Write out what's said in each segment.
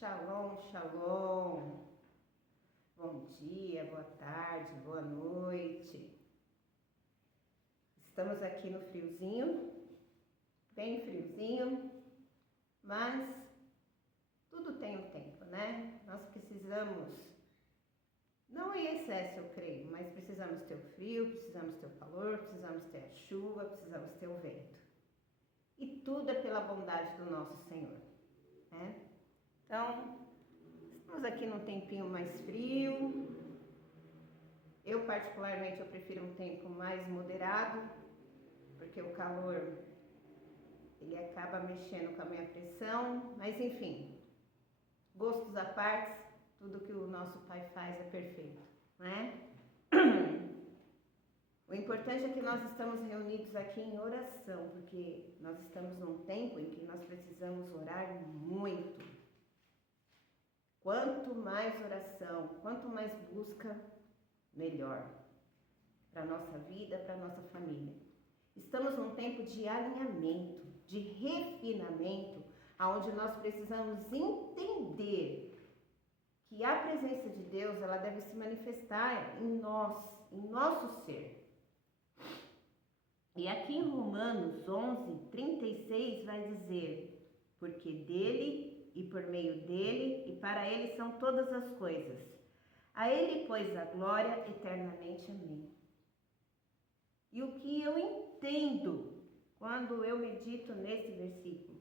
Shalom, shalom. Bom dia, boa tarde, boa noite. Estamos aqui no friozinho, bem friozinho, mas tudo tem um tempo, né? Nós precisamos, não em excesso eu creio, mas precisamos ter o frio, precisamos ter o calor, precisamos ter a chuva, precisamos ter o vento. E tudo é pela bondade do nosso Senhor, né? Então, estamos aqui num tempinho mais frio. Eu particularmente eu prefiro um tempo mais moderado, porque o calor ele acaba mexendo com a minha pressão, mas enfim, gostos à parte, tudo que o nosso Pai faz é perfeito, né? O importante é que nós estamos reunidos aqui em oração, porque nós estamos num tempo em que nós precisamos orar muito. Quanto mais oração, quanto mais busca, melhor para a nossa vida, para a nossa família. Estamos num tempo de alinhamento, de refinamento, onde nós precisamos entender que a presença de Deus ela deve se manifestar em nós, em nosso ser. E aqui em Romanos 11, 36 vai dizer, porque dele e por meio dele e para ele são todas as coisas. A ele, pois, a glória eternamente. Amém. E o que eu entendo quando eu medito nesse versículo?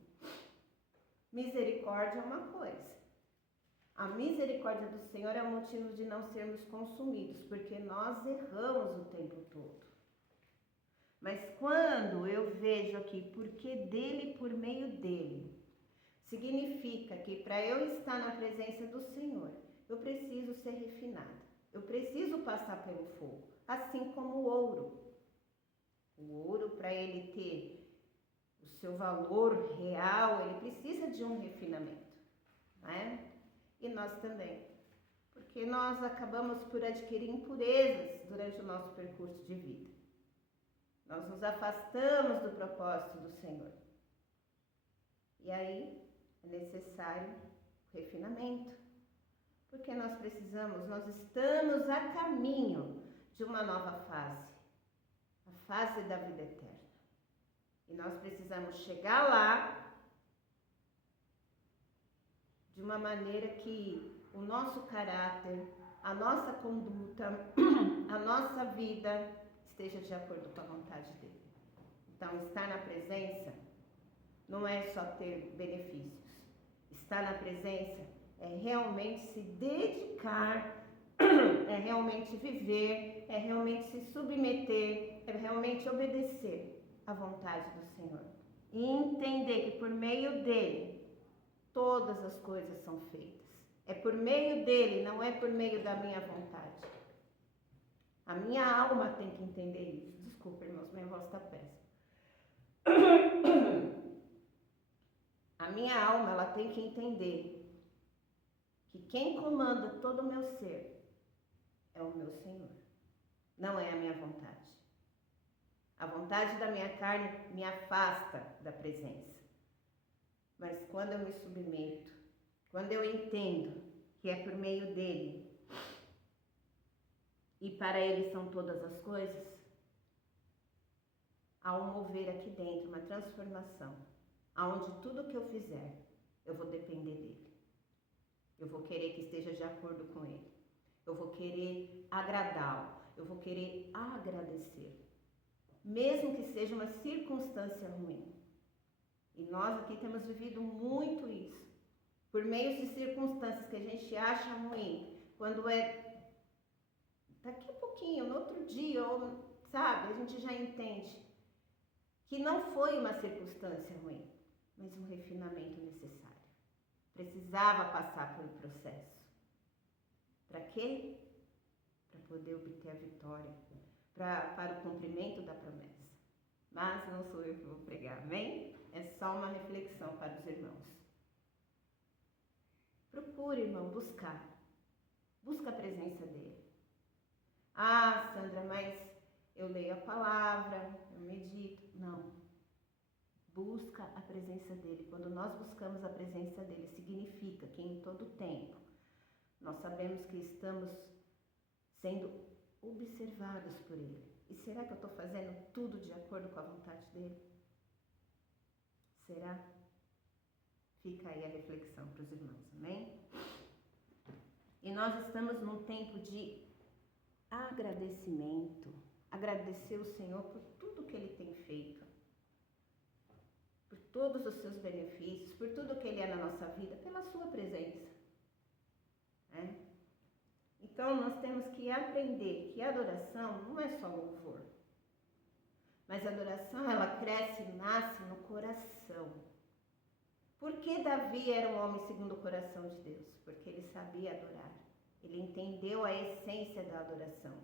Misericórdia é uma coisa. A misericórdia do Senhor é o motivo de não sermos consumidos, porque nós erramos o tempo todo. Mas quando eu vejo aqui, porque dele e por meio dele, significa que para eu estar na presença do Senhor, eu preciso ser refinada. Eu preciso passar pelo fogo, assim como o ouro. O ouro, para ele ter o seu valor real, ele precisa de um refinamento, né? E nós também, porque nós acabamos por adquirir impurezas durante o nosso percurso de vida. Nós nos afastamos do propósito do Senhor. E aí é necessário refinamento, porque nós estamos a caminho de uma nova fase, a fase da vida eterna. E nós precisamos chegar lá de uma maneira que o nosso caráter, a nossa conduta, a nossa vida esteja de acordo com a vontade dele. Então, estar na presença não é só ter benefícios. Estar na presença é realmente se dedicar, é realmente viver, é realmente se submeter, é realmente obedecer à vontade do Senhor. E entender que por meio dele, todas as coisas são feitas. É por meio dele, não é por meio da minha vontade. A minha alma tem que entender isso. Desculpa, irmãos, minha voz está péssima. A minha alma, ela tem que entender que quem comanda todo o meu ser é o meu Senhor. Não é a minha vontade. A vontade da minha carne me afasta da presença. Mas quando eu me submeto, quando eu entendo que é por meio dele, e para ele são todas as coisas, há um mover aqui dentro, uma transformação, aonde tudo que eu fizer, eu vou depender dele. Eu vou querer que esteja de acordo com ele. Eu vou querer agradá-lo. Eu vou querer agradecer. Mesmo que seja uma circunstância ruim. E nós aqui temos vivido muito isso. Por meio de circunstâncias que a gente acha ruim, quando é daqui a pouquinho, no outro dia, ou, sabe, a gente já entende que não foi uma circunstância ruim, mas um refinamento necessário. Precisava passar pelo processo. Para quê? Para poder obter a vitória, para o cumprimento da promessa. Mas não sou eu que vou pregar, amém? É só uma reflexão para os irmãos. Procure, irmão, buscar. Busca a presença dele. Ah, Sandra, mas eu leio a palavra, eu medito. Não. busca a presença dele. Quando nós buscamos a presença dele, significa que em todo tempo nós sabemos que estamos sendo observados por ele. E será que eu estou fazendo tudo de acordo com a vontade dele? Será? Fica aí a reflexão para os irmãos, amém? E nós estamos num tempo de agradecimento. Agradecer o Senhor por tudo que ele tem feito, por todos os seus benefícios, por tudo que ele é na nossa vida, pela sua presença. Então nós temos que aprender que a adoração não é só louvor, mas a adoração ela cresce e nasce no coração. Por que Davi era um homem segundo o coração de Deus? Porque ele sabia adorar, ele entendeu a essência da adoração,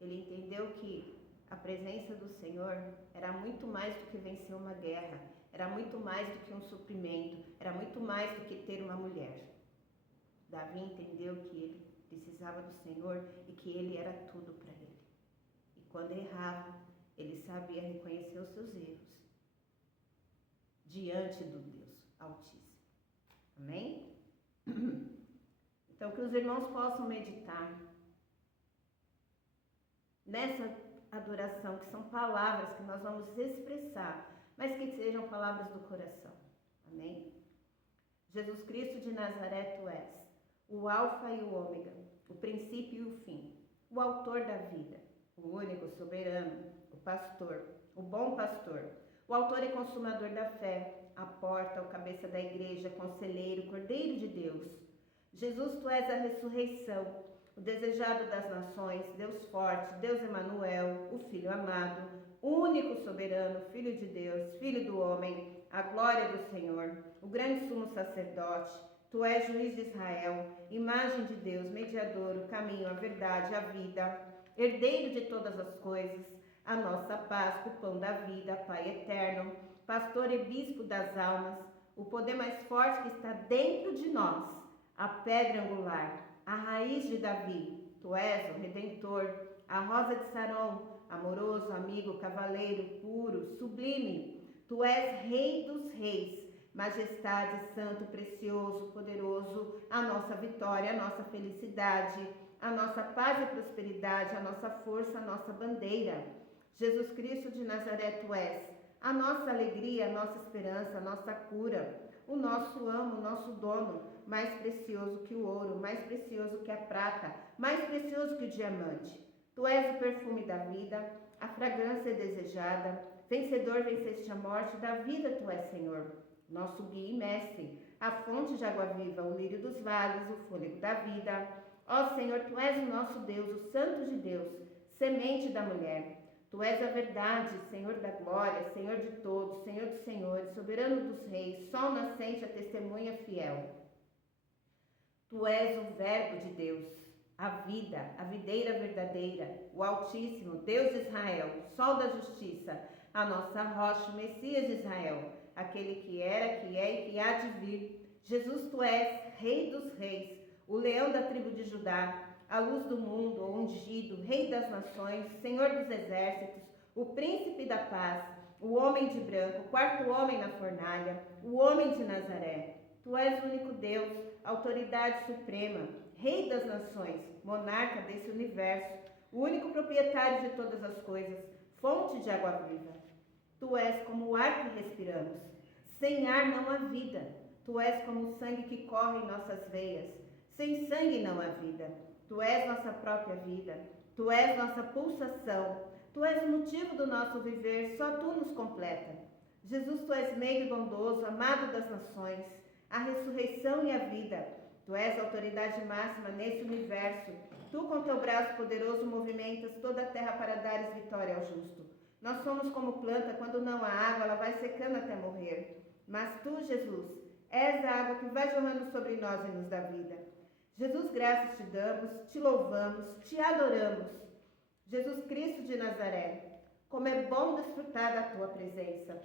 ele entendeu que a presença do Senhor era muito mais do que vencer uma guerra, era muito mais do que um suprimento, era muito mais do que ter uma mulher. Davi entendeu que ele precisava do Senhor e que ele era tudo para ele. E quando errava, ele sabia reconhecer os seus erros diante do Deus Altíssimo. Amém? Então, que os irmãos possam meditar nessa adoração, que são palavras que nós vamos expressar, mas que sejam palavras do coração. Amém? Jesus Cristo de Nazaré, tu és o alfa e o ômega, o princípio e o fim, o autor da vida, o único soberano, o pastor, o bom pastor, o autor e consumador da fé, a porta, o cabeça da igreja, conselheiro, cordeiro de Deus. Jesus, tu és a ressurreição, o desejado das nações, Deus forte, Deus Emanuel, o Filho amado, único soberano, Filho de Deus, Filho do homem, a glória do Senhor, o grande sumo sacerdote. Tu és juiz de Israel, imagem de Deus, mediador, o caminho, a verdade, a vida, herdeiro de todas as coisas, a nossa Páscoa, o pão da vida, Pai eterno, pastor e bispo das almas, o poder mais forte que está dentro de nós, a pedra angular, a raiz de Davi. Tu és o Redentor, a rosa de Saron, amoroso, amigo, cavaleiro, puro, sublime. Tu és Rei dos reis, majestade, santo, precioso, poderoso, a nossa vitória, a nossa felicidade, a nossa paz e prosperidade, a nossa força, a nossa bandeira. Jesus Cristo de Nazaré, tu és a nossa alegria, a nossa esperança, a nossa cura, o nosso amo, o nosso dono, mais precioso que o ouro, mais precioso que a prata, mais precioso que o diamante. Tu és o perfume da vida, a fragrância desejada, vencedor, venceste a morte, da vida tu és Senhor. Nosso guia e mestre, a fonte de água viva, o lírio dos vales, o fôlego da vida. Ó Senhor, tu és o nosso Deus, o Santo de Deus, semente da mulher. Tu és a verdade, Senhor da glória, Senhor de todos, Senhor dos senhores, soberano dos reis, sol nascente, a testemunha fiel. Tu és o verbo de Deus, a vida, a videira verdadeira, o Altíssimo, Deus de Israel, sol da justiça, a nossa rocha, o Messias de Israel, aquele que era, que é e que há de vir. Jesus, tu és Rei dos reis, o leão da tribo de Judá, a luz do mundo, o ungido, Rei das nações, Senhor dos exércitos, o príncipe da paz, o homem de branco, o quarto homem na fornalha, o homem de Nazaré. Tu és o único Deus, autoridade suprema, Rei das nações, monarca desse universo, o único proprietário de todas as coisas, fonte de água viva. Tu és como o ar que respiramos. Sem ar não há vida. Tu és como o sangue que corre em nossas veias. Sem sangue não há vida. Tu és nossa própria vida. Tu és nossa pulsação. Tu és o motivo do nosso viver. Só tu nos completa. Jesus, tu és meio e bondoso, amado das nações, a ressurreição e a vida. Tu és a autoridade máxima nesse universo. Tu, com teu braço poderoso, movimentas toda a terra para dares vitória ao justo. Nós somos como planta, quando não há água, ela vai secando até morrer. Mas tu, Jesus, és a água que vai jorrando sobre nós e nos dá vida. Jesus, graças te damos, te louvamos, te adoramos. Jesus Cristo de Nazaré, como é bom desfrutar da tua presença.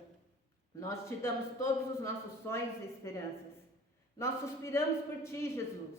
Nós te damos todos os nossos sonhos e esperanças. Nós suspiramos por ti, Jesus.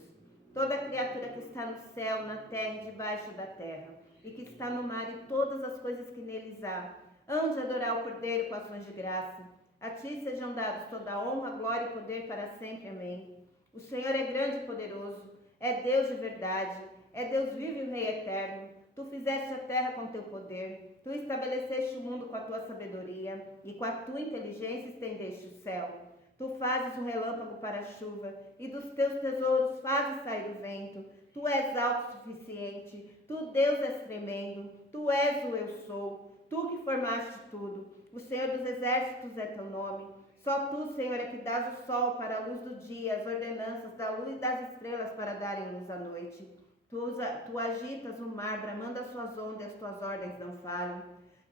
Toda criatura que está no céu, na terra e debaixo da terra, e que está no mar e todas as coisas que neles há, hão de adorar o Cordeiro com ações de graça. A ti sejam dados toda a honra, glória e poder para sempre. Amém. O Senhor é grande e poderoso, é Deus de verdade, é Deus vivo e Rei eterno. Tu fizeste a terra com teu poder, tu estabeleceste o mundo com a tua sabedoria, e com a tua inteligência estendeste o céu. Tu fazes um relâmpago para a chuva, e dos teus tesouros fazes sair o vento. Tu és autossuficiente, tu Deus és tremendo, tu és o eu sou, tu que formaste tudo. O Senhor dos exércitos é teu nome. Só tu, Senhor, é que dás o sol para a luz do dia, as ordenanças da luz e das estrelas para darem luz à noite. Tu agitas o mar, bramando as suas ondas e as tuas ordens não falham.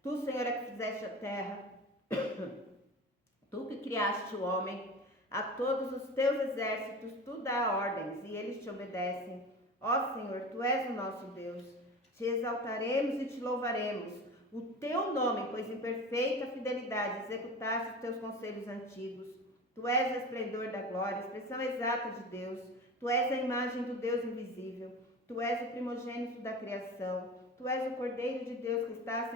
Tu, Senhor, é que fizeste a terra, tu que criaste o homem. A todos os teus exércitos tu dá ordens e eles te obedecem. Ó Senhor, tu és o nosso Deus. Te exaltaremos e te louvaremos o teu nome, pois em perfeita fidelidade executaste os teus conselhos antigos. Tu és o esplendor da glória, a expressão exata de Deus. Tu és a imagem do Deus invisível. Tu és o primogênito da criação. Tu és o Cordeiro de Deus que está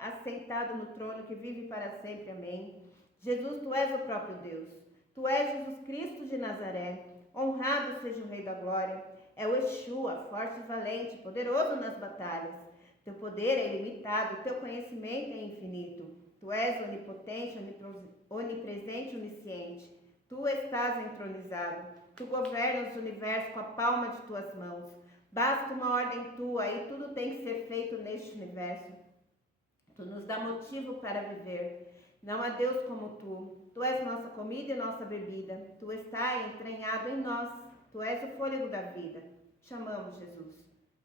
assentado no trono, que vive para sempre. Amém. Jesus, tu és o próprio Deus. Tu és Jesus Cristo de Nazaré. Honrado seja o Rei da Glória. É o Yeshua, forte e valente, poderoso nas batalhas. Teu poder é ilimitado, teu conhecimento é infinito. Tu és onipotente, onipresente, onisciente. Tu estás entronizado. Tu governas o universo com a palma de tuas mãos. Basta uma ordem tua e tudo tem que ser feito neste universo. Tu nos dá motivo para viver. Não há Deus como tu. Tu és nossa comida e nossa bebida. Tu estás entranhado em nós. Tu és o fôlego da vida. Te amamos, Jesus.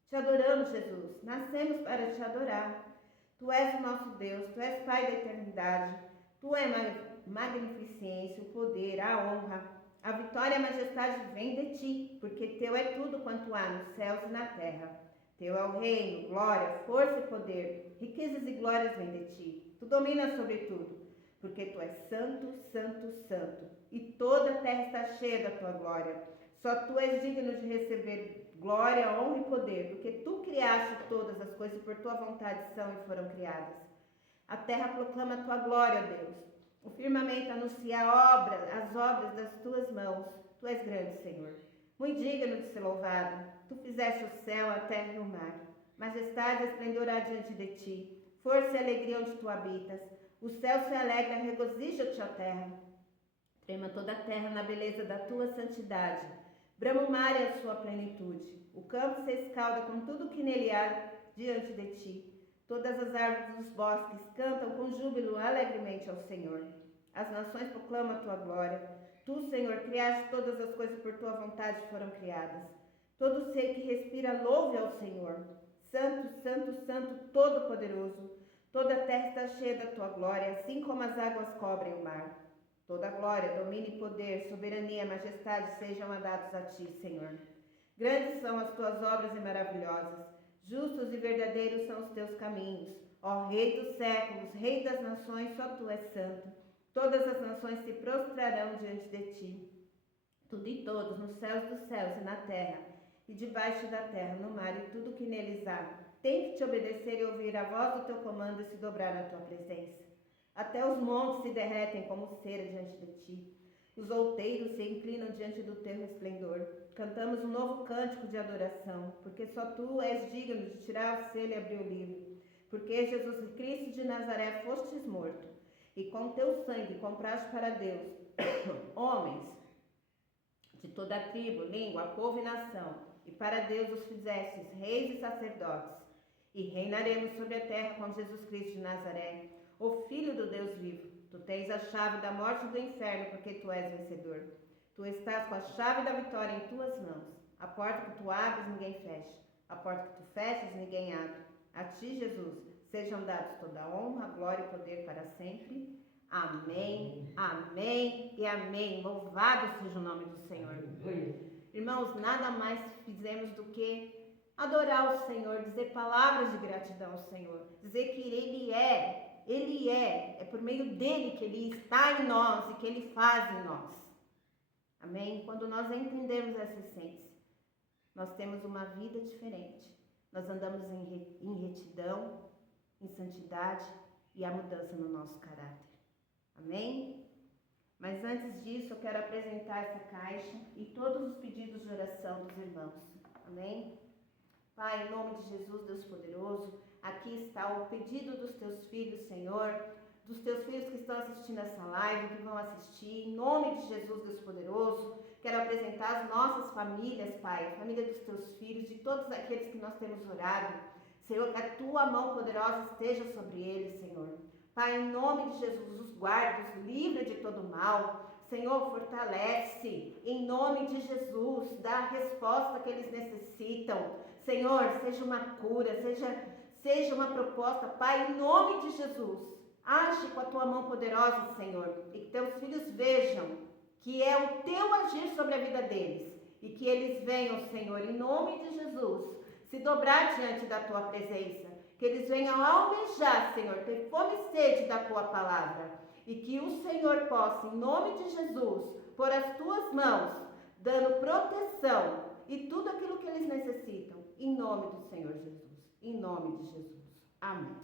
Te adoramos, Jesus. Nascemos para te adorar. Tu és o nosso Deus. Tu és Pai da eternidade. Tu és magnificência, o poder, a honra. A vitória e a majestade vêm de ti, porque teu é tudo quanto há nos céus e na terra. Teu é o reino, glória, força e poder. Riquezas e glórias vêm de ti. Tu dominas sobre tudo, porque tu és santo, santo, santo. E toda a terra está cheia da tua glória. Só tu és digno de receber glória, honra e poder, porque tu criaste todas as coisas por tua vontade são e foram criadas. A terra proclama a tua glória, Deus. O firmamento anuncia as obras das tuas mãos. Tu és grande, Senhor. Muito digno de ser louvado. Tu fizeste o céu, a terra e o mar. Majestade e esplendor há diante de ti. Força e alegria onde tu habitas. O céu se alegra, regozija-te, ó terra. Trema toda a terra na beleza da tua santidade. Brama o mar e a sua plenitude. O campo se escalda com tudo que nele há diante de ti. Todas as árvores dos bosques cantam com júbilo alegremente ao Senhor. As nações proclamam a tua glória. Tu, Senhor, criaste todas as coisas por tua vontade foram criadas. Todo ser que respira louve ao Senhor. Santo, santo, santo, todo-poderoso. Toda a terra está cheia da tua glória, assim como as águas cobrem o mar. Toda glória, domínio e poder, soberania e majestade sejam dados a ti, Senhor. Grandes são as tuas obras e maravilhosas. Justos e verdadeiros são os teus caminhos. Ó Rei dos séculos, Rei das nações, só tu és santo. Todas as nações se prostrarão diante de ti. Tudo e todos, nos céus dos céus e na terra, e debaixo da terra, no mar e tudo que neles há, tem que te obedecer e ouvir a voz do teu comando e se dobrar na tua presença. Até os montes se derretem como cera diante de ti. Os outeiros se inclinam diante do teu resplendor. Cantamos um novo cântico de adoração, porque só tu és digno de tirar o selo e abrir o livro. Porque Jesus Cristo de Nazaré fostes morto, e com teu sangue compraste para Deus homens de toda a tribo, língua, povo e nação, e para Deus os fizestes reis e sacerdotes. E reinaremos sobre a terra com Jesus Cristo de Nazaré, o Filho do Deus vivo. Tu tens a chave da morte e do inferno, porque tu és vencedor. Tu estás com a chave da vitória em tuas mãos. A porta que tu abres, ninguém fecha. A porta que tu fechas, ninguém abre. A ti, Jesus, sejam dados toda a honra, glória e poder para sempre. Amém, amém e amém. Louvado seja o nome do Senhor. Irmãos, nada mais fizemos do que adorar o Senhor, dizer palavras de gratidão ao Senhor, dizer que Ele é por meio dele que Ele está em nós e que Ele faz em nós. Amém? Quando nós entendemos essa essência, nós temos uma vida diferente. Nós andamos em retidão, em santidade e há mudança no nosso caráter. Amém? Mas antes disso, eu quero apresentar essa caixa e todos os pedidos de oração dos irmãos. Amém? Pai, em nome de Jesus, Deus poderoso, aqui está o pedido dos teus filhos, Senhor, dos teus filhos que estão assistindo essa live, que vão assistir. Em nome de Jesus, Deus poderoso, quero apresentar as nossas famílias, Pai, a família dos teus filhos, de todos aqueles que nós temos orado. Senhor, que a tua mão poderosa esteja sobre eles, Senhor. Pai, em nome de Jesus, os guarda, os livra de todo mal. Senhor, fortalece, em nome de Jesus, dá a resposta que eles necessitam. Senhor, seja uma cura, seja uma proposta, Pai, em nome de Jesus. Age com a tua mão poderosa, Senhor, e que teus filhos vejam que é o teu agir sobre a vida deles. E que eles venham, Senhor, em nome de Jesus, se dobrar diante da tua presença. Que eles venham almejar, Senhor, ter fome e sede da tua palavra. E que o Senhor possa, em nome de Jesus, pôr as tuas mãos, dando proteção e tudo aquilo que eles necessitam. Em nome do Senhor Jesus. Em nome de Jesus. Amém.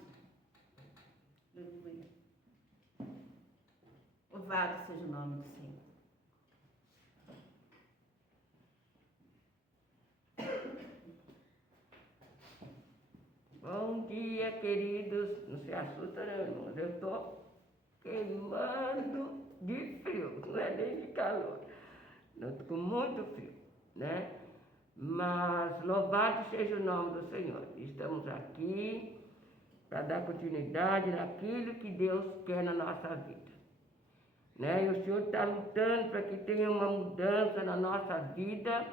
Aleluia. Louvado seja o nome do Senhor. Bom dia, queridos. Não se assusta, não, irmãos. Eu estou queimando de frio, não é nem de calor. Eu estou com muito frio, né? Mas louvado seja o nome do Senhor. Estamos aqui para dar continuidade naquilo que Deus quer na nossa vida, né? E o Senhor está lutando para que tenha uma mudança na nossa vida,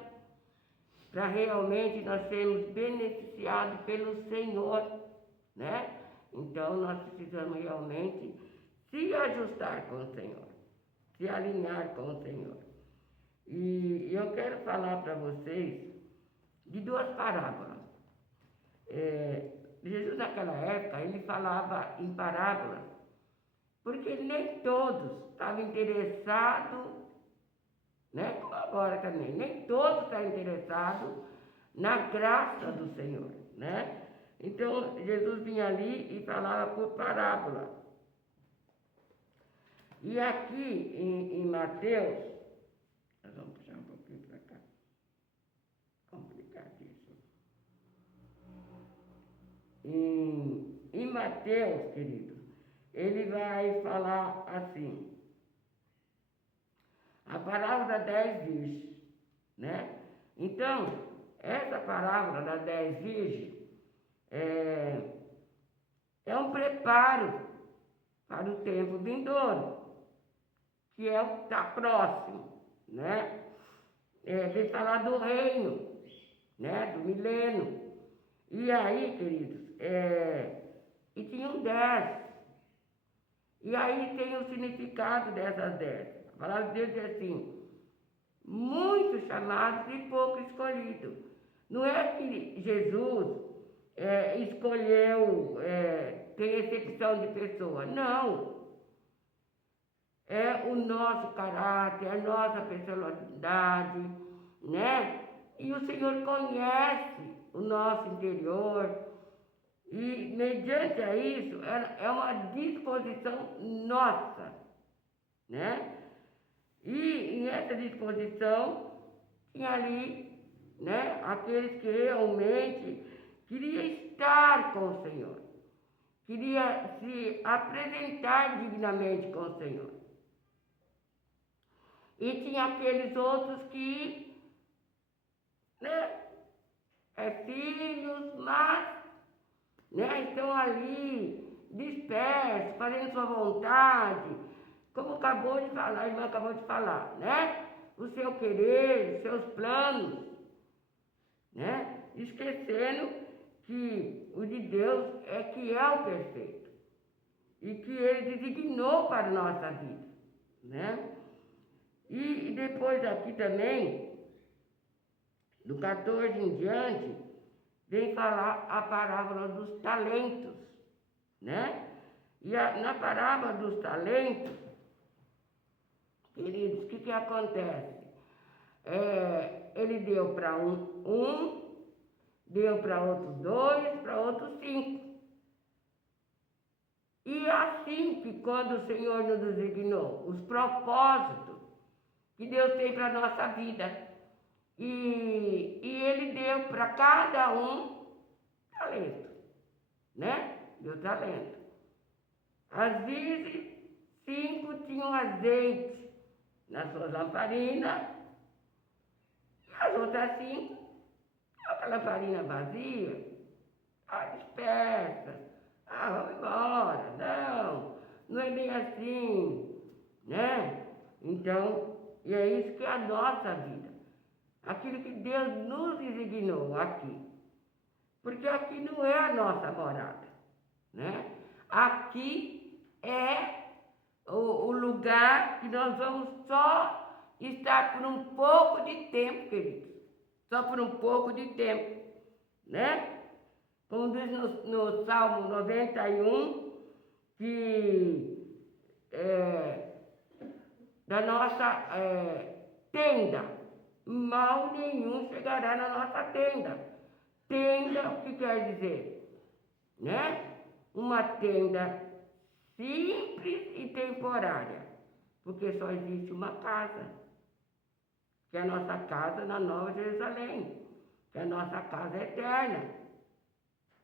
para realmente nós sermos beneficiados pelo Senhor, né? Então nós precisamos realmente se ajustar com o Senhor, se alinhar com o Senhor. E eu quero falar para vocês de duas parábolas. Jesus naquela época, ele falava em parábolas, porque nem todos estavam interessados, né? Como agora também, nem todos estão interessados na graça do Senhor, né? Então, Jesus vinha ali e falava por parábola. E aqui em Mateus, nós vamos puxar um pouquinho para cá, complicadíssimo. Em Mateus, querido, ele vai falar assim, a parábola das 10 virgens, né? Então, essa parábola das 10 virgens é um preparo para o tempo vindouro, que é o que está próximo, né? Vem falar do reino, né? Do milênio. E aí, queridos, e tinham 10. E aí tem o significado dessas 10. A palavra de Deus diz assim, muitos chamados e pouco escolhidos. Não é que Jesus escolheu, tem exceção de pessoa. Não. É o nosso caráter, a nossa personalidade, né? E o Senhor conhece o nosso interior. E mediante a isso, é uma disposição nossa, né? E essa disposição tinha ali, né, aqueles que realmente queriam estar com o Senhor, queria se apresentar dignamente com o Senhor. E tinha aqueles outros que, né, filhos, mas, né, estão ali dispersos, fazendo sua vontade, como acabou de falar, a irmã acabou de falar, né? O seu querer, os seus planos, né? Esquecendo que o de Deus que é o perfeito e que Ele designou para a nossa vida, né? E depois aqui também, do 14 em diante, vem falar a parábola dos talentos, né? E na parábola dos talentos, queridos, o que acontece? Ele deu para um, deu para outros 2, para outros 5. E assim que quando o Senhor nos designou os propósitos que Deus tem para a nossa vida, e Ele deu para cada um talento, né? Deu talento. As virgens, 5 tinham azeite nas suas lamparinas, e as outras 5, aquela lamparina vazia, dispersa, vamos embora, não é bem assim, né? Então, e é isso que é a nossa vida, aquilo que Deus nos designou aqui, porque aqui não é a nossa morada, né? Aqui é o lugar que nós vamos só estar por um pouco de tempo, queridos, só por um pouco de tempo, né? Como diz no Salmo 91, que da nossa tenda, mal nenhum chegará na nossa tenda. Tenda, o que quer dizer? Né? Uma tenda simples e temporária, porque só existe uma casa, que é a nossa casa na Nova Jerusalém, que a nossa casa é eterna.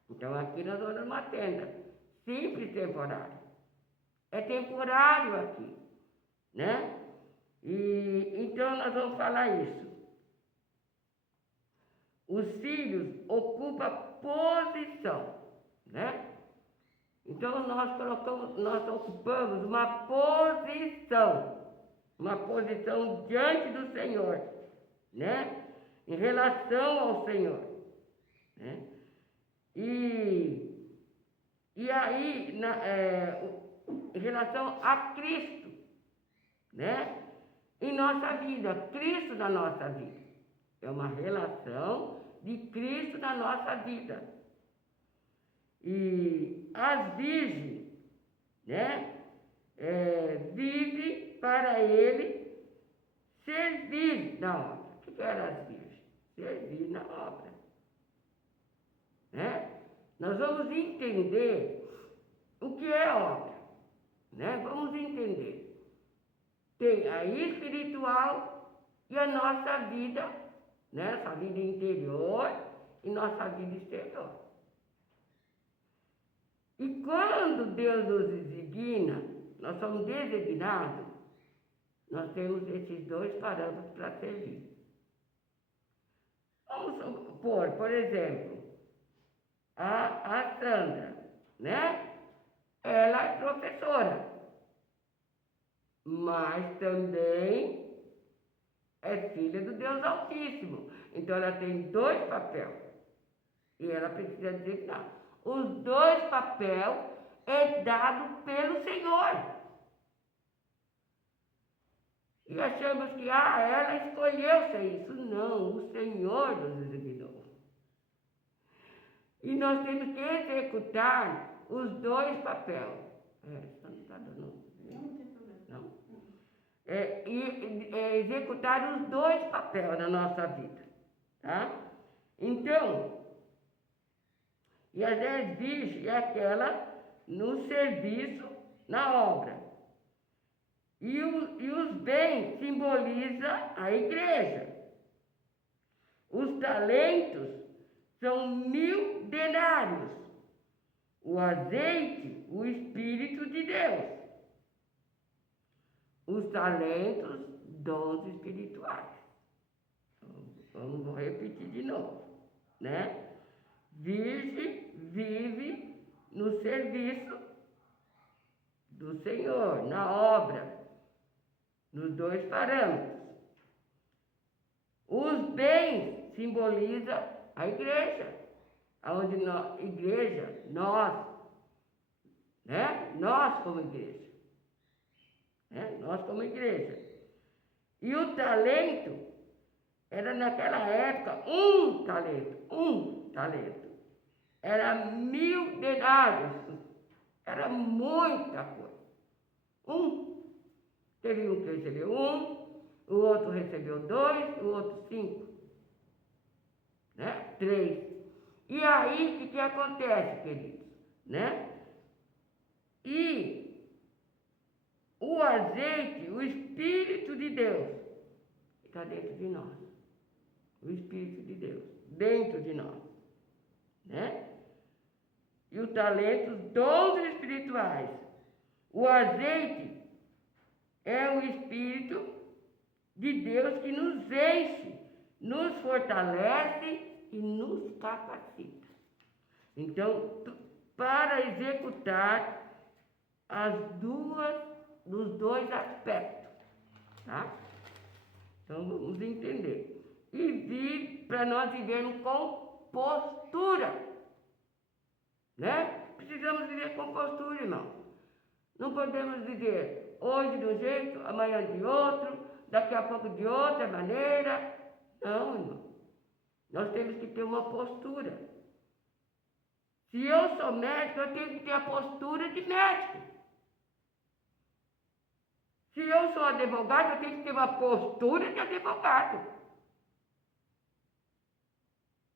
Então aqui nós vamos numa tenda, simples e temporária. É temporário aqui, né? E então nós vamos falar isso. Os filhos ocupam posição, né? Então nós ocupamos uma posição diante do Senhor, né? Em relação ao Senhor, né? E aí, em relação a Cristo, né? Em nossa vida, Cristo na nossa vida. É uma relação de Cristo na nossa vida. E as virgens, né? Vive para Ele servir na obra. O que eram as virgens? Servir na obra. Né? Nós vamos entender o que é obra, né? Vamos entender. Tem a espiritual e a nossa vida, né? Nossa vida interior e nossa vida exterior. E quando Deus nos designa, nós somos designados, nós temos esses 2 parâmetros para servir. Vamos supor, por exemplo, a Sandra, né? Ela é professora, mas também é filha do Deus Altíssimo. Então ela tem 2 papéis e ela precisa designar. Os 2 papéis é dado pelo Senhor. E achamos que ela escolheu ser isso. Não, o Senhor nos designou. E nós temos que executar os 2 papéis. Não está dando. Não tem problema. Não. Executar os 2 papéis na nossa vida. Tá? Então, e as 10 virgens é aquela no serviço, na obra. E os bens simbolizam a igreja. Os talentos são 1000 denários. O azeite, o Espírito de Deus. Os talentos, dons espirituais. Vamos repetir de novo, né? Virgem vive no serviço do Senhor, na obra, nos 2 parâmetros. Os bens simbolizam a igreja, onde nós, né? Nós como igreja, né? Nós como igreja. E o talento era naquela época um talento. Era 1000 denários, era muita coisa. Teve um que recebeu 1, o outro recebeu 2, o outro 5, né? 3. E aí, o que acontece, queridos? Né? E o azeite, o Espírito de Deus, está dentro de nós. O Espírito de Deus, dentro de nós. Né? E o talento, os dons espirituais. O azeite é o Espírito de Deus que nos enche, nos fortalece e nos capacita. Então, para executar dos dois aspectos, tá? Então, vamos entender. E para nós vivermos com postura, né? Precisamos viver com postura, irmão. Não podemos viver hoje de um jeito, amanhã de outro, daqui a pouco de outra maneira. Não, irmão. Nós temos que ter uma postura. Se eu sou médico, eu tenho que ter a postura de médico. Se eu sou advogado, eu tenho que ter uma postura de advogado.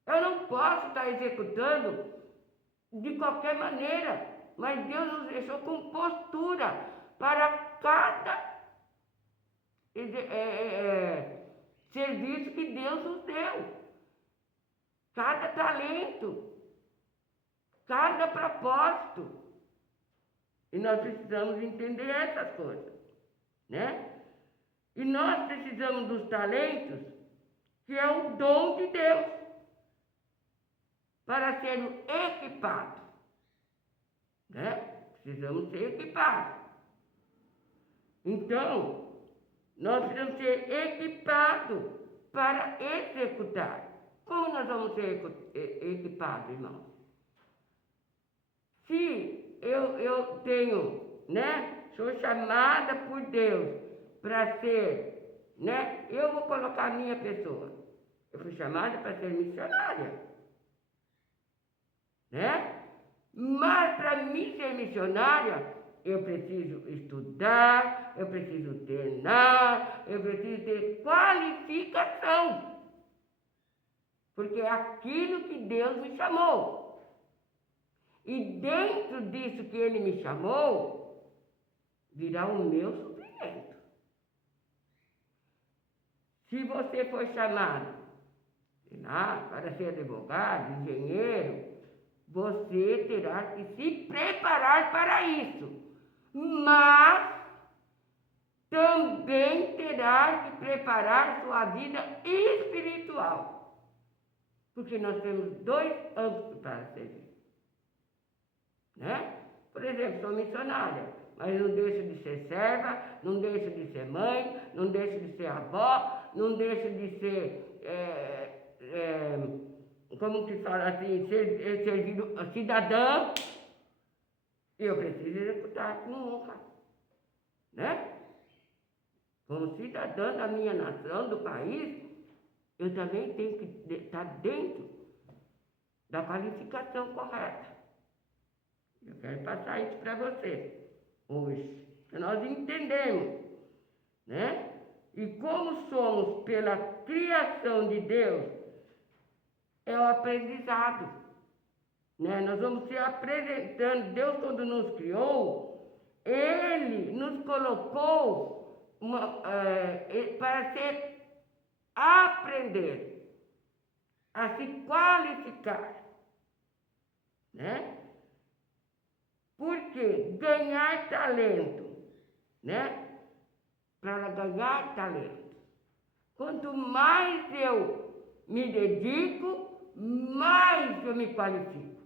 Eu não posso estar executando de qualquer maneira, mas Deus nos deixou com postura para cada serviço que Deus nos deu, cada talento, cada propósito. E nós precisamos entender essas coisas, né? E nós precisamos dos talentos, que é o dom de Deus, para sermos equipados, né? Precisamos ser equipados. Então, nós precisamos ser equipados para executar. Como nós vamos ser equipados, irmão? Se eu tenho, né? Sou chamada por Deus para ser, né? Eu vou colocar a minha pessoa. Eu fui chamada para ser missionária. Né? Mas para mim ser missionária, eu preciso estudar, eu preciso treinar, eu preciso ter qualificação. Porque é aquilo que Deus me chamou. E dentro disso que Ele me chamou, virá o meu suprimento. Se você for chamado para ser advogado, engenheiro, você terá que se preparar para isso, mas também terá que preparar sua vida espiritual, porque nós temos dois âmbitos para servir, né? Por exemplo, sou missionária, mas não deixo de ser serva, não deixo de ser mãe, não deixo de ser avó, não deixo de ser como que fala assim, servido cidadã. Eu preciso executar com honra, né? Como cidadã da minha nação, do país, eu também tenho que estar dentro da qualificação correta. Eu quero passar isso para você hoje, para nós entendermos, né? E como somos pela criação de Deus, é o aprendizado, né? Nós vamos se apresentando. Deus, quando nos criou, Ele nos colocou para aprender, a se qualificar, né? Porque ganhar talento, né? Para ganhar talento, quanto mais eu me dedico, mais eu me qualifico.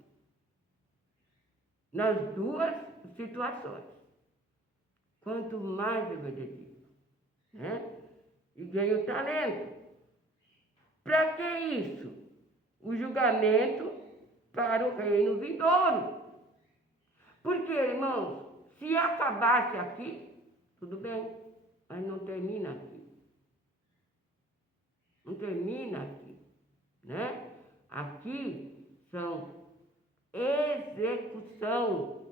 Nas duas situações. Quanto mais eu me dedico, né? E ganho talento. Para que isso? O julgamento para o reino vindouro. Porque, irmãos, se acabasse aqui, tudo bem, mas não termina aqui. Não termina aqui, né? Aqui são execução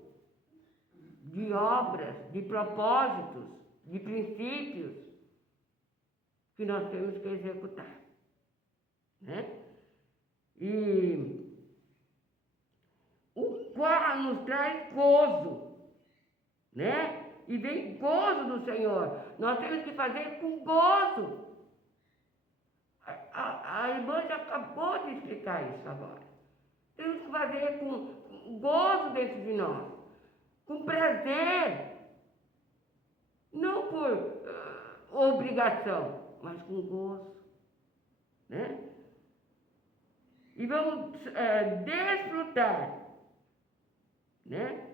de obras, de propósitos, de princípios que nós temos que executar, né? E o qual nos traz gozo, né? E vem gozo do Senhor. Nós temos que fazer com gozo. A irmã já acabou de explicar isso agora. Temos que fazer com gozo dentro de nós, com prazer, não por obrigação, mas com gozo, né? E vamos desfrutar, né,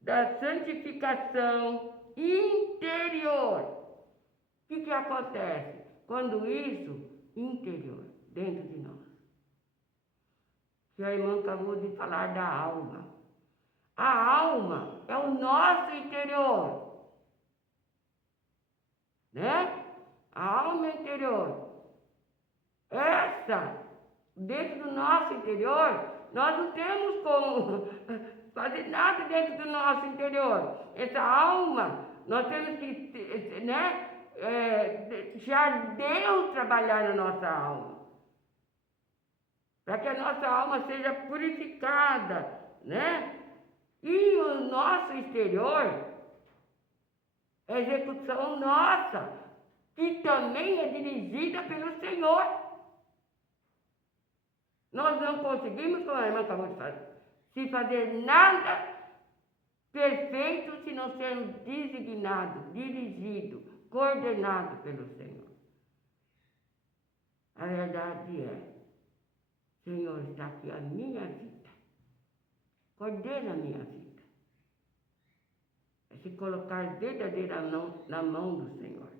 da santificação interior. O que acontece quando isso interior, dentro de nós? Que a irmã acabou de falar da alma. A alma é o nosso interior, né? A alma interior. Essa, dentro do nosso interior, nós não temos como fazer nada dentro do nosso interior. Essa alma, nós temos que, né, deixar Deus trabalhar na nossa alma, para que a nossa alma seja purificada, né? E o nosso exterior é execução nossa, que também é dirigida pelo Senhor. Nós não conseguimos, como a irmã acabou de falar, se fazer nada perfeito se não sermos designados, dirigidos, coordenados pelo Senhor. A verdade é, Senhor, está aqui a minha vida. Coordena a minha vida. É se colocar verdadeiramente na mão do Senhor,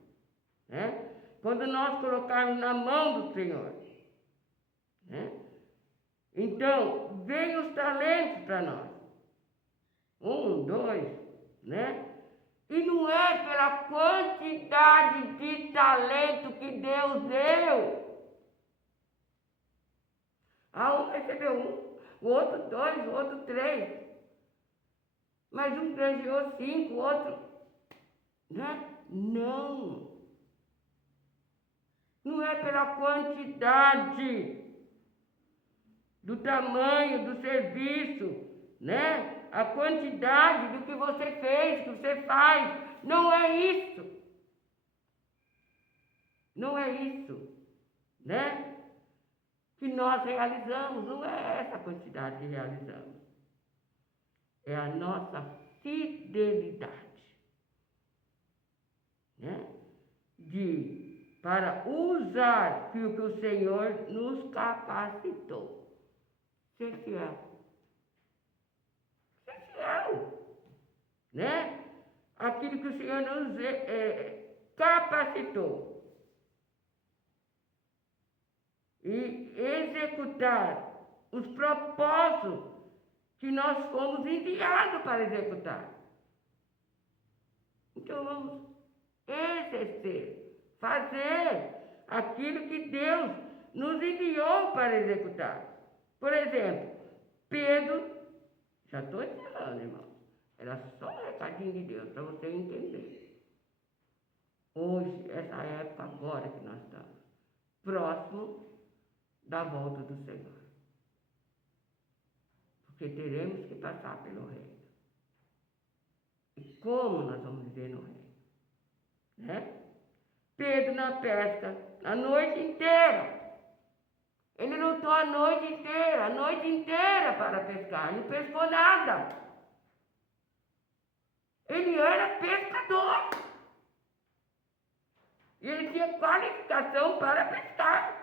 né? Quando nós colocarmos na mão do Senhor, né? Então, vem os talentos para nós. 1, 2, né? E não é pela quantidade de talento que Deus deu. Um recebeu 1, o outro 2, o outro 3. Mas um granjeou 5, o outro, né? Não. Não é pela quantidade do tamanho do serviço, né? A quantidade do que você fez, que você faz. Não é isso. Não é isso, né? Que nós realizamos. Não é essa quantidade que realizamos. É a nossa fidelidade, né? Para usar o que o Senhor nos capacitou. Ser fiel. Ser fiel, né? Aquilo que o Senhor nos capacitou. E executar os propósitos que nós fomos enviados para executar. Então vamos exercer, fazer aquilo que Deus nos enviou para executar. Por exemplo, Pedro, já estou encerrando, irmão. Era só um recadinho de Deus para você entender. Hoje, essa época agora que nós estamos, próximo da volta do Senhor. Porque teremos que passar pelo reino. E como nós vamos viver no reino? Né? Pedro na pesca, a noite inteira. Ele lutou a noite inteira para pescar, não pescou nada. Ele era pescador. E ele tinha qualificação para pescar.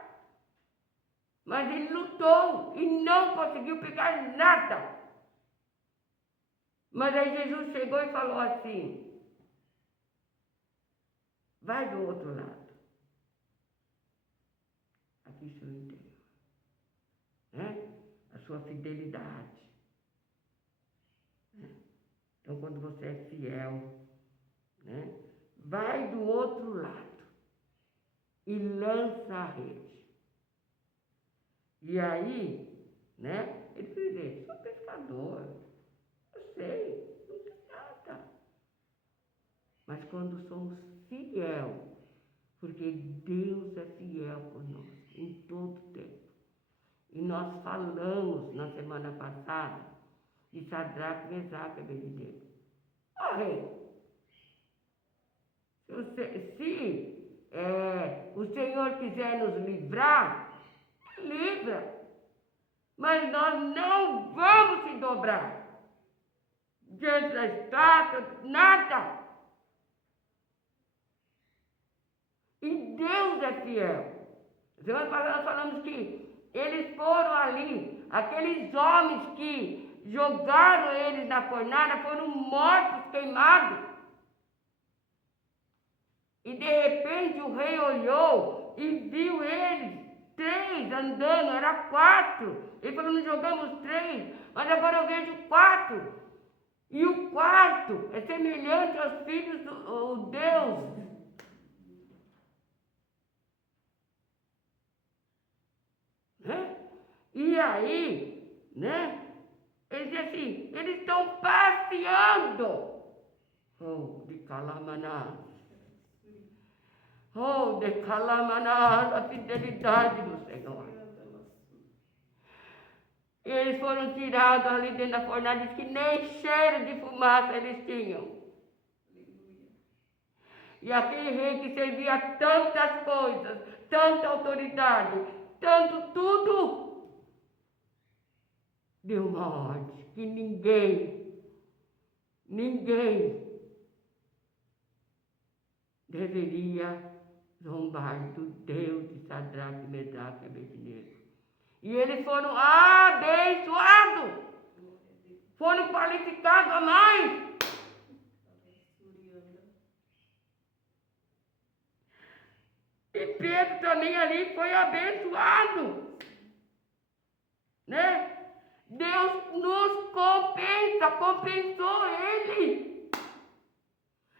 Mas ele lutou e não conseguiu pegar nada. Mas aí Jesus chegou e falou assim: vai do outro lado. Aqui seu interior, né? A sua fidelidade. Né? Então, quando você é fiel, né? Vai do outro lado e lança a rede. E aí, né? Ele fez isso. Sou pescador. Eu sei, não tem nada. Mas quando somos fiel, porque Deus é fiel conosco em todo tempo. E nós falamos na semana passada de Sadraque, Mesaque e Abednego. Ó rei, se o Senhor quiser nos livrar, livra. Mas nós não vamos se dobrar diante da estátua, nada. E Deus é fiel. Semana passada nós falamos que eles foram ali, aqueles homens que jogaram eles na fornalha foram mortos, queimados. E de repente o rei olhou e viu eles, 3 andando, era 4. Ele falou, não jogamos 3, mas agora eu vejo 4. E o 4 é semelhante aos filhos do Deus. Né? E aí, né? Ele diz assim, eles estão passeando. Oh, de Calamaná. Oh, de Calamaná, a fidelidade do Senhor. E eles foram tirados ali dentro da fornalha, diz que nem cheiro de fumaça eles tinham. E aquele rei que servia tantas coisas, tanta autoridade, tanto tudo, deu uma ordem que ninguém deveria zombar do Deus de Sadraque, Mesaque e Abednego. E eles foram abençoados, foram qualificados a mais. E Pedro também ali foi abençoado, né? Deus nos compensou ele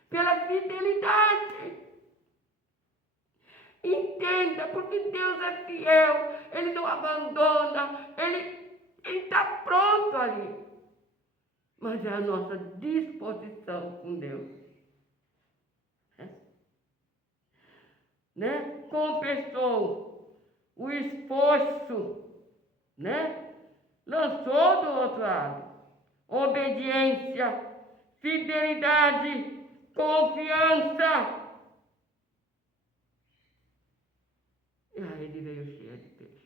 pela fidelidade. Entenda, porque Deus é fiel, Ele não abandona, Ele está pronto ali. Mas é a nossa disposição com Deus. Né? Compensou o esforço, né? Lançou do outro lado. Obediência, fidelidade, confiança. E aí ele veio cheio de peixe.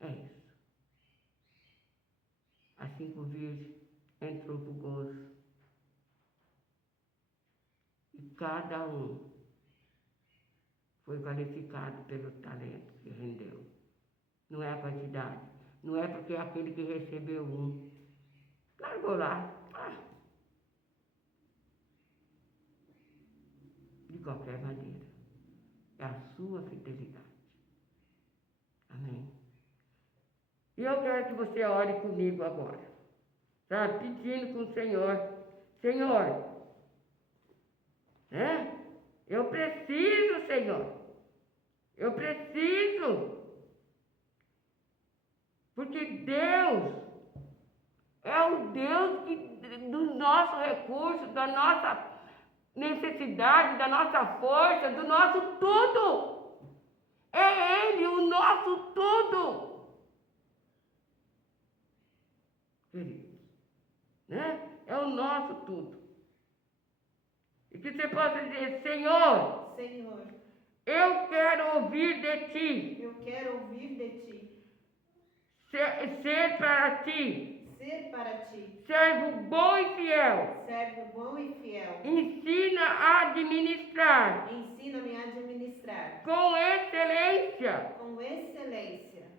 É isso. As 5 virgens entrou para o gozo. E cada um foi qualificado pelo talento que rendeu. Não é a quantidade. Não é porque aquele que recebeu um largou lá. De qualquer maneira. É a sua fidelidade. Amém? E eu quero que você ore comigo agora. Sabe? Pedindo com o Senhor. Senhor, né? Eu preciso, Senhor. Eu preciso. Porque Deus é o Deus do nosso recurso, da nossa necessidade, da nossa força, do nosso tudo. É Ele o nosso tudo. Queridos, né? É o nosso tudo. E que você possa dizer, Senhor, eu quero ouvir de Ti. Eu quero ouvir de Ti. Ser para Ti. Ser para Ti. Servo bom e fiel. Servo bom e fiel. Ensina a administrar. Ensina-me a administrar. Com excelência. Com excelência.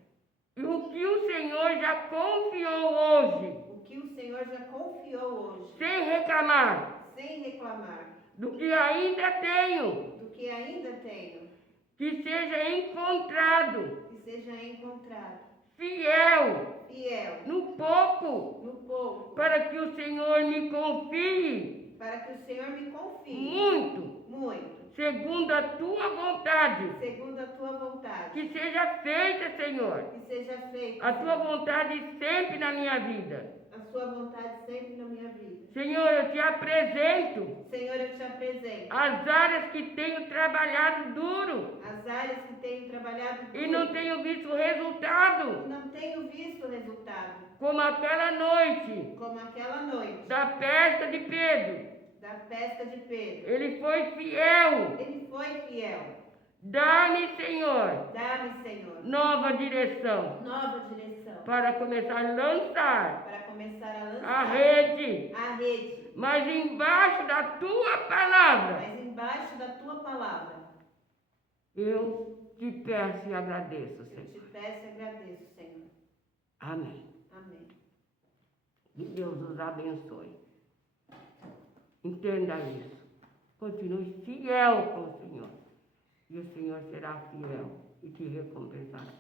E o que o Senhor já confiou hoje. O que o Senhor já confiou hoje. Sem reclamar. Sem reclamar. Do que ainda tenho. Do que ainda tenho. Que seja encontrado. Que seja encontrado. Fiel. Fiel. No pouco. No pouco. Para que o Senhor me confie. Para que o Senhor me confie. Muito. Muito. Segundo a Tua vontade. Segundo a Tua vontade. Que seja feita, Senhor. Que seja feita. A Tua vontade sempre na minha vida. A Sua vontade sempre na minha vida. Senhor, eu te apresento Senhor, eu te apresento as áreas que tenho trabalhado duro as áreas que tenho trabalhado e não duro tenho visto resultado, e não tenho visto resultado, como aquela noite como aquela noite da pesca de Pedro. da pesca de Pedro. Ele foi fiel. Ele foi fiel. Dá-me, Senhor, Dá-me, Senhor, nova direção nova direção para começar a lançar para começar a a lançar rede, a rede mas embaixo da tua palavra. mais embaixo da tua palavra. Eu te peço e agradeço, Eu Senhor. te peço e agradeço, Senhor. Amém. Amém. Que Deus os abençoe. Entenda isso. Continue fiel com o Senhor. E o Senhor será fiel e te recompensará.